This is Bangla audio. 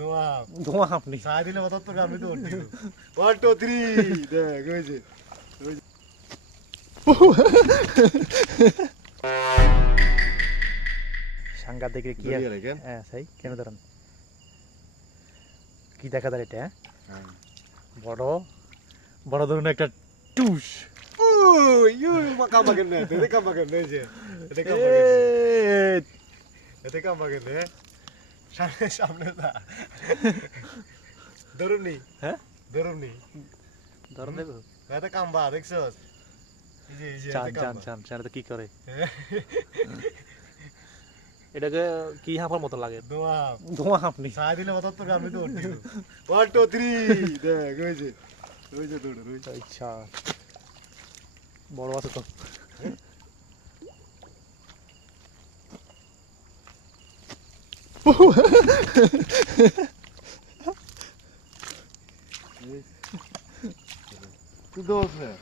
দোয়া ধোঁয়া আপনি। সারা দিলে কথা আমি তো। ওয়ান টু থ্রি দেখ ওই সাংঘাতিক কি। হ্যাঁ সেই কেন ধরেন? দেখা যায় এটা হ্যাঁ? বড় বড় ধরুন একটা টুস। Uy, uy, makam bagian deh, itu kan bagian deh aja. সামনে সামনে ধরুন হ্যাঁ? ধরুন দেবো এটা কাম্বা দেখছস? কি করে? হ্যাঁ। এটাকে কি হাঁপার মতো লাগে? দোয়া ধোঁয়া আপনি। সারা দিলে কথা তো আমি তো ওয়ান টু থ্রি দেখ ওই যে ওই যে দৌড় আচ্ছা। বড় আছে তো। Ти вже.